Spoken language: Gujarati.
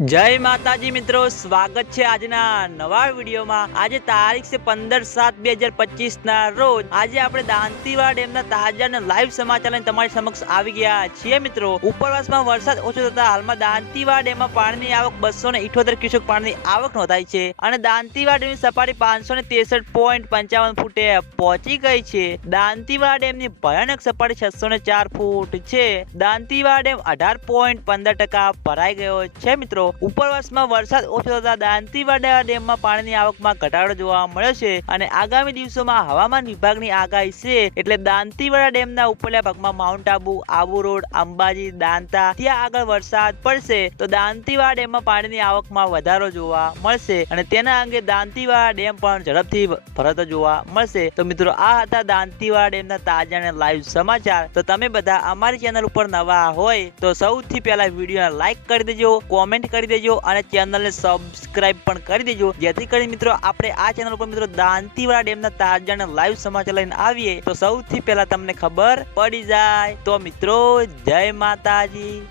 જય માતાજી મિત્રો, સ્વાગત છે આજના નવા વિડીયોમાં. આજે તારીખ છે પંદર સાત બે હજાર પચીસ ના રોજ. આજે આપણે દાંતીવાડા ડેમના તાજા લાઈવ સમાચાર લઈને તમારી સમક્ષ આવી ગયા છીએ મિત્રો. ઉપરવાસમાં વરસાદ ઓછો થતા હાલમાં દાંતીવાડા ડેમમાં પાણીની આવક બસો ને ઇઠોતેર ક્યુસેક પાણીની આવક નોંધાઈ છે અને દાંતીવાડા ડેમની સપાટી પાંચસો ને ત્રેસઠ પોઈન્ટ પંચાવન ફૂટે પહોંચી ગઈ છે. દાંતીવાડા ડેમની ભયાનક સપાટી છસો ને ચાર ફૂટ છે. દાંતીવાડા ડેમ અઢાર પોઈન્ટ પંદર ટકા ભરાઈ ગયો છે મિત્રો. ઉપરવાસમાં વરસાદ ઓછો થતા દાંતીવાડા ડેમમાં પાણીની આવકમાં ઘટાડો જોવા મળ્યો છે અને આગામી દિવસોમાં હવામાન વિભાગની આગાહી છે એટલે દાંતીવાડા ડેમના ઉપરલા ભાગમાં માઉન્ટ આબુ આબુ રોડ, અંબાજી, દાંતા, ત્યાં આગળ વરસાદ પડશે તો દાંતીવાડા ડેમમાં પાણીની આવકમાં વધારો જોવા મળશે અને તેના અંગે દાંતીવાડા ડેમ પણ ઝડપથી ભરતો જોવા મળશે. તો મિત્રો, આ હતા દાંતીવાડા ડેમના તાજા અને લાઈવ સમાચાર. તો તમે બધા અમારી ચેનલ ઉપર નવા હોય તો સૌથી પહેલા વીડિયો લાઈક કરી દેજો, કોમેન્ટ કરી દેજો અને ચેનલને સબસ્ક્રાઇબ પણ કરી દેજો. જેથી કરી મિત્રો, આપણે આ ચેનલ ઉપર મિત્રો દાંતીવાડા ડેમના તાજા લાઈવ સમાચાર લઈને આવીએ, તો સૌથી પહેલા તમને ખબર પડી જાય. તો મિત્રો, જય માતાજી.